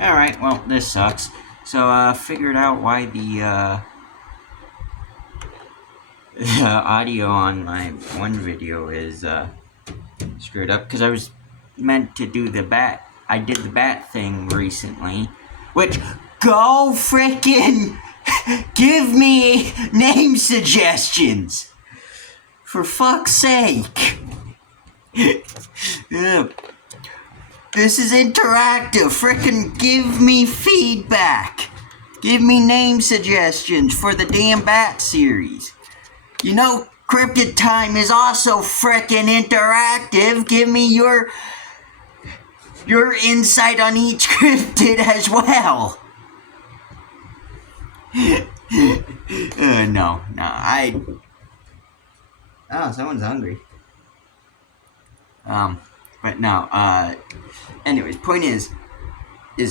Alright, well, this sucks. So, figured out why the, the audio on my one video is, screwed up. Because I was meant to do the bat. I did the bat thing recently. Which, go frickin' give me name suggestions! For fuck's sake! This is interactive. Frickin' give me feedback. Give me name suggestions for the damn Bat series. You know, Cryptid Time is also frickin' interactive. Give me your insight on each cryptid as well. No. Oh, someone's hungry. But no, anyways, point is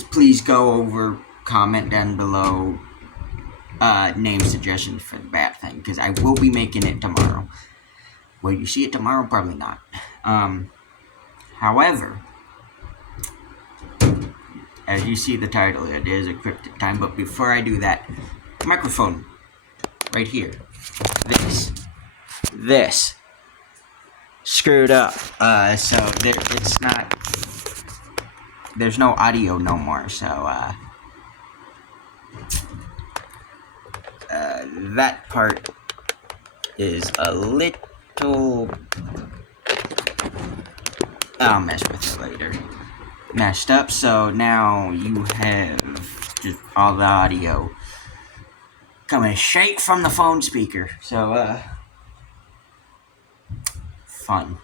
please go over, comment down below, name suggestions for the Bat thing, because I will be making it tomorrow. Will you see it tomorrow? Probably not. However, as you see the title, it is a Cryptid Time, but before I do that, microphone, right here, this, screwed up, so it's not, there's no audio no more, so, that part is a little, I'll mess with it later, messed up, so now you have just all the audio coming straight from the phone speaker, so, fun.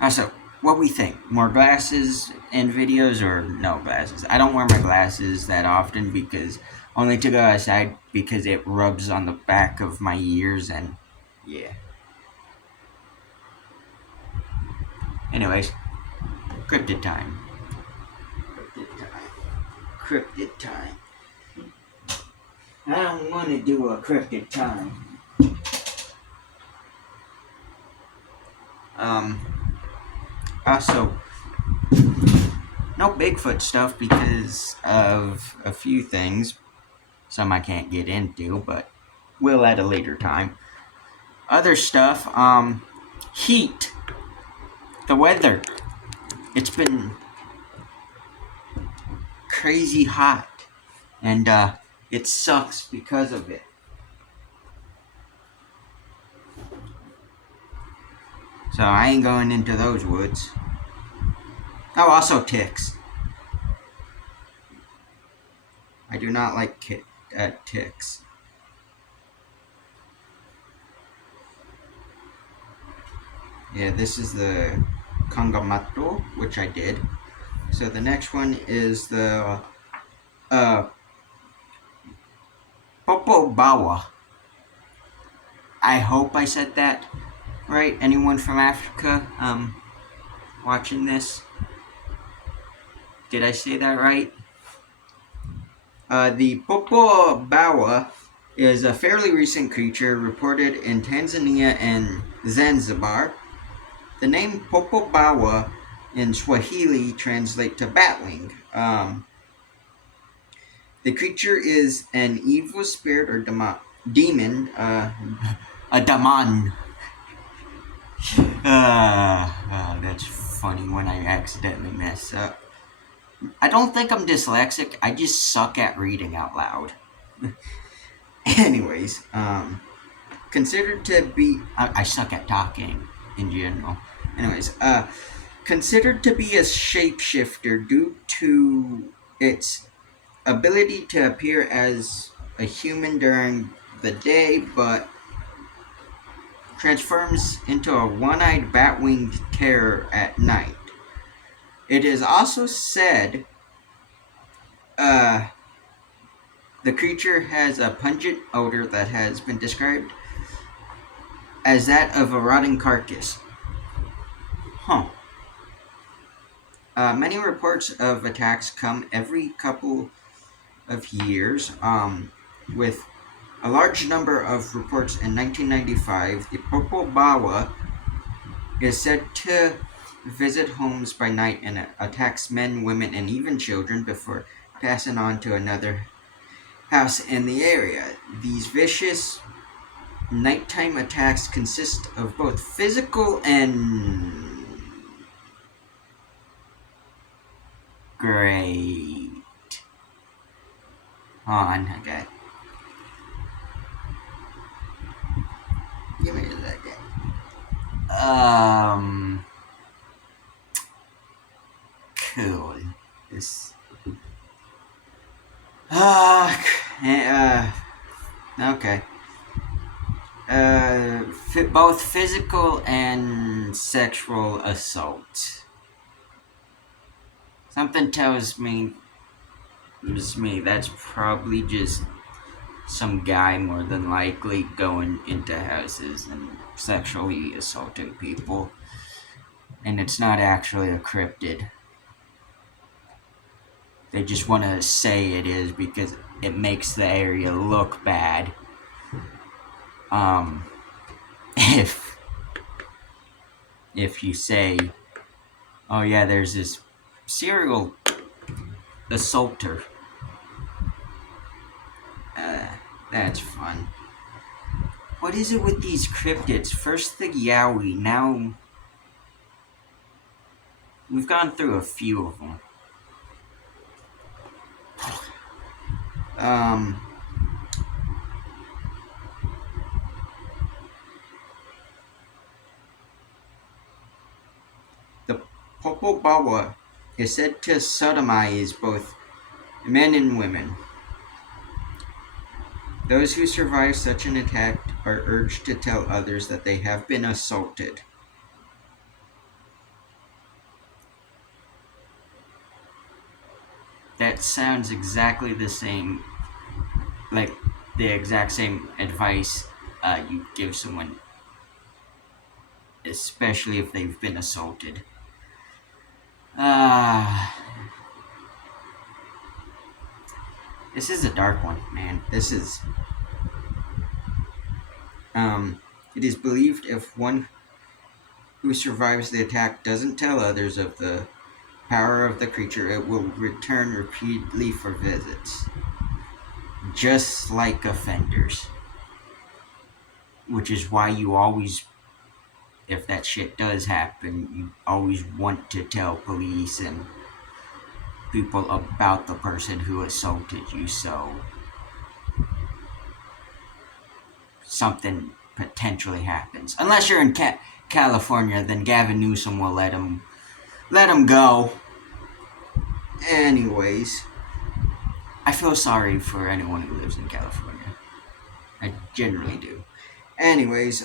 Also, what we think? More glasses in videos or no glasses? I don't wear my glasses that often because only to go outside because it rubs on the back of my ears and yeah. Anyways, Cryptid Time. Cryptid Time. I don't want to do a Cryptid Time. Also, no Bigfoot stuff because of a few things. Some I can't get into, but will at a later time. Other stuff, heat. The weather. It's been crazy hot. And, it sucks because of it. So I ain't going into those woods. Oh, also ticks. I do not like ticks. Yeah, this is the Kangamato, which I did. So the next one is the Popobawa. I hope I said that right. Anyone from Africa watching this? Did I say that right? The Popobawa is a fairly recent creature reported in Tanzania and Zanzibar. The name Popobawa in Swahili translates to batwing. The creature is an evil spirit or demon, a daman. That's funny when I accidentally mess up. I don't think I'm dyslexic, I just suck at reading out loud. Anyways, considered to be, I suck at talking in general. Anyways, considered to be a shapeshifter due to its ability to appear as a human during the day, but transforms into a one-eyed bat-winged terror at night. It is also said the creature has a pungent odor that has been described as that of a rotting carcass. Many reports of attacks come every couple of years, with a large number of reports in 1995. The Popobawa is said to visit homes by night and attacks men, women, and even children before passing on to another house in the area. These vicious nighttime attacks consist of both physical and great. On, okay. Give me a second. Cool. This. Okay. Both physical and sexual assault. Something tells me that's probably just some guy more than likely going into houses and sexually assaulting people. And it's not actually a cryptid. They just want to say it is because it makes the area look bad. If you say, oh yeah, there's this serial assaulter, that's fun. What is it with these cryptids? First the Yowie, now we've gone through a few of them. The Popobawa is said to sodomize both men and women. Those who survive such an attack are urged to tell others that they have been assaulted. That sounds exactly the same, like the exact same advice you give someone, especially if they've been assaulted. This is a dark one, man. This is... it is believed if one who survives the attack doesn't tell others of the power of the creature, it will return repeatedly for visits. Just like offenders. Which is why you always, if that shit does happen, you always want to tell police and people about the person who assaulted you, so something potentially happens. Unless you're in California, then Gavin Newsom will let him go. Anyways, I feel sorry for anyone who lives in California. I generally do. Anyways,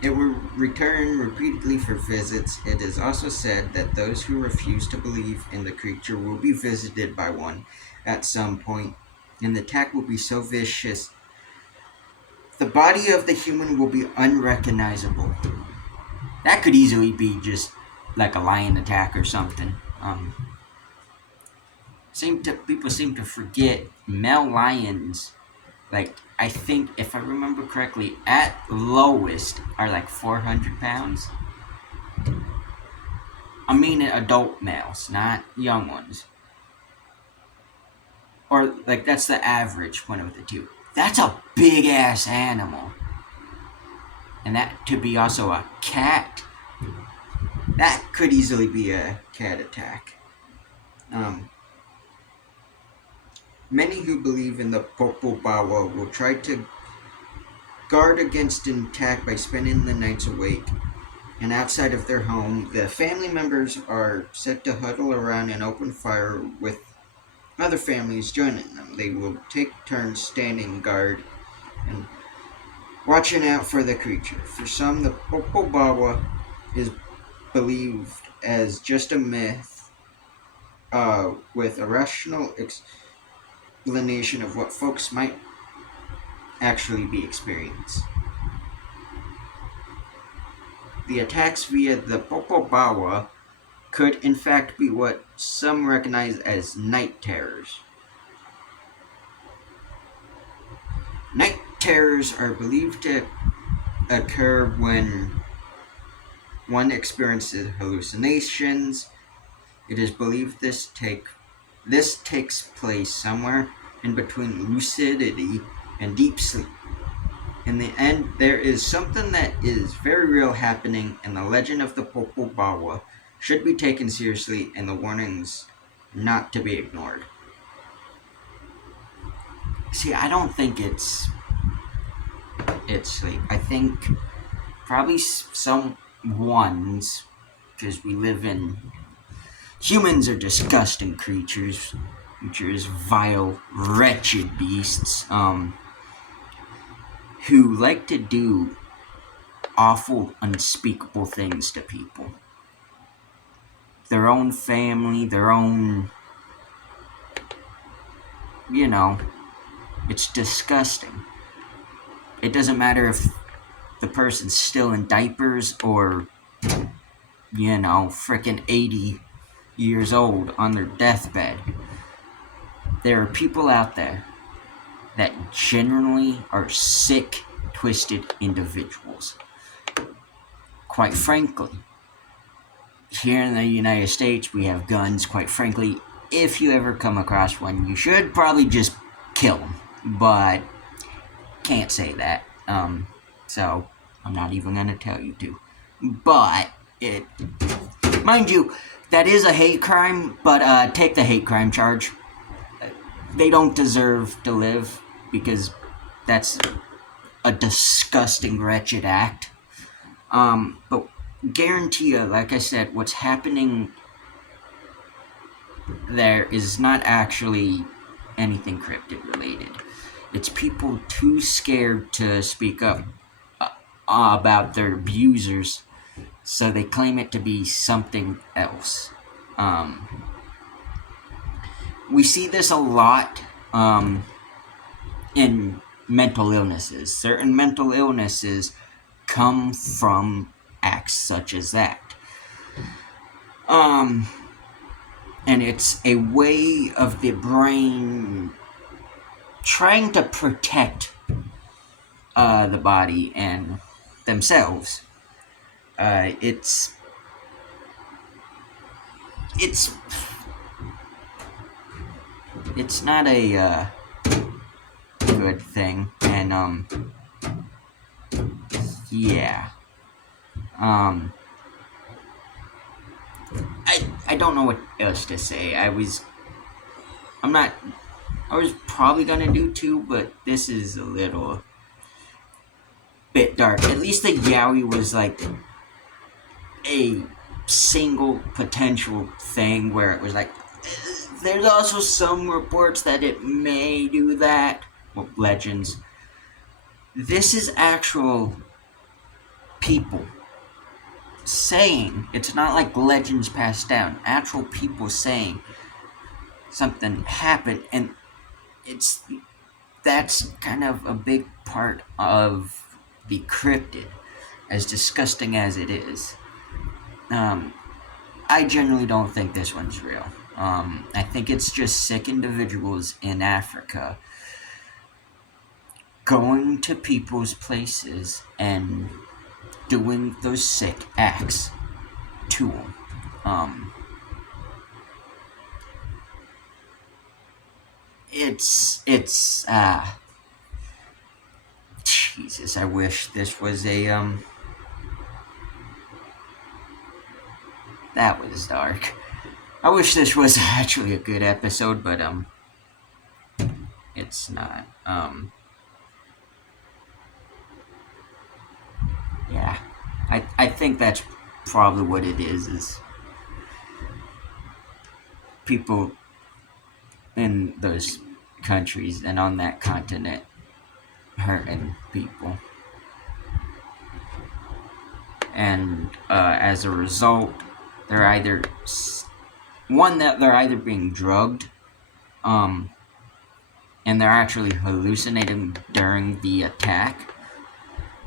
it will return repeatedly for visits. It is also said that those who refuse to believe in the creature will be visited by one at some point, and the attack will be so vicious, the body of the human will be unrecognizable. That could easily be just like a lion attack or something. People seem to forget male lions, like, I think, if I remember correctly, at lowest are like 400 pounds. I mean adult males, not young ones. Or, like, that's the average, one of the two. That's a big-ass animal. And that could be also a cat. That could easily be a cat attack. Many who believe in the Popobawa will try to guard against an attack by spending the nights awake and outside of their home. The family members are said to huddle around an open fire with other families joining them. They will take turns standing guard and watching out for the creature. For some, the Popobawa is believed as just a myth with a rational explanation of what folks might actually be experiencing. The attacks via the Popobawa could in fact be what some recognize as night terrors. Night terrors are believed to occur when one experiences hallucinations. It is believed this takes place somewhere in between lucidity and deep sleep. In the end, there is something that is very real happening, and the legend of the Popobawa should be taken seriously, and the warnings not to be ignored. See, I don't think it's sleep. I think probably some ones, because we live in... Humans are disgusting creatures, vile, wretched beasts, who like to do awful, unspeakable things to people. Their own family, their own... it's disgusting. It doesn't matter if the person's still in diapers or, frickin' 80 years old on their deathbed. There are people out there that generally are sick, twisted individuals. Quite frankly, here in the United States, we have guns. Quite frankly, if you ever come across one, you should probably just kill them. But can't say that. So I'm not even gonna tell you to. But mind you, that is a hate crime. But take the hate crime charge. They don't deserve to live because that's a disgusting, wretched act. But guarantee you, like I said, what's happening there is not actually anything cryptid related. It's people too scared to speak up about their abusers, so they claim it to be something else. We see this a lot in mental illnesses. Certain mental illnesses come from acts such as that. And it's a way of the brain trying to protect the body and themselves. It's not a good thing, and yeah. I don't know what else to say. I was probably gonna do two, but this is a little bit dark. At least the Yowie was like a single potential thing where it was like, there's also some reports that it may do that. Well, legends. This is actual people saying, it's not like legends passed down, actual people saying something happened, and that's kind of a big part of the cryptid, as disgusting as it is. I generally don't think this one's real. I think it's just sick individuals in Africa going to people's places and doing those sick acts to them. Jesus, I wish this was a, that was dark. I wish this was actually a good episode, but, it's not. Yeah. I think that's probably what it is people in those countries and on that continent hurting people. And, as a result, they're either being drugged, and they're actually hallucinating during the attack,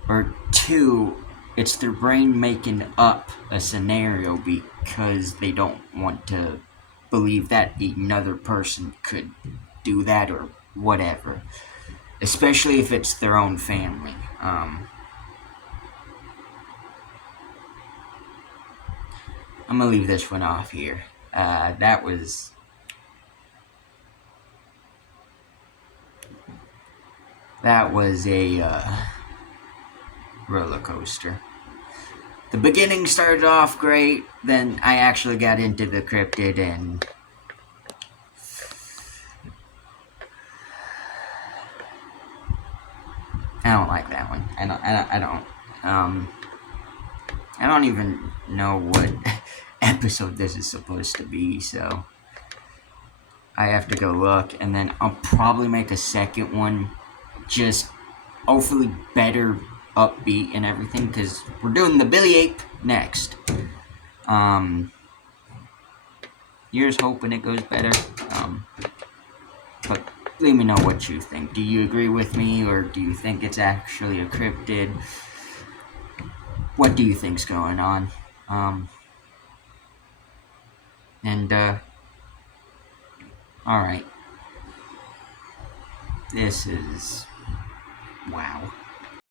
or two, it's their brain making up a scenario because they don't want to believe that another person could do that or whatever. especially if it's their own family. I'm gonna leave this one off here. That was a roller coaster. The beginning started off great, then I actually got into the cryptid, and I don't like that one. I don't even know what episode this is supposed to be, so I have to go look, and then I'll probably make a second one, just hopefully better, upbeat and everything, because we're doing the Billy Ape next. Here's hoping it goes better. But let me know what you think. Do you agree with me, or do you think it's actually a cryptid? What do you think's going on? Alright. This is... wow.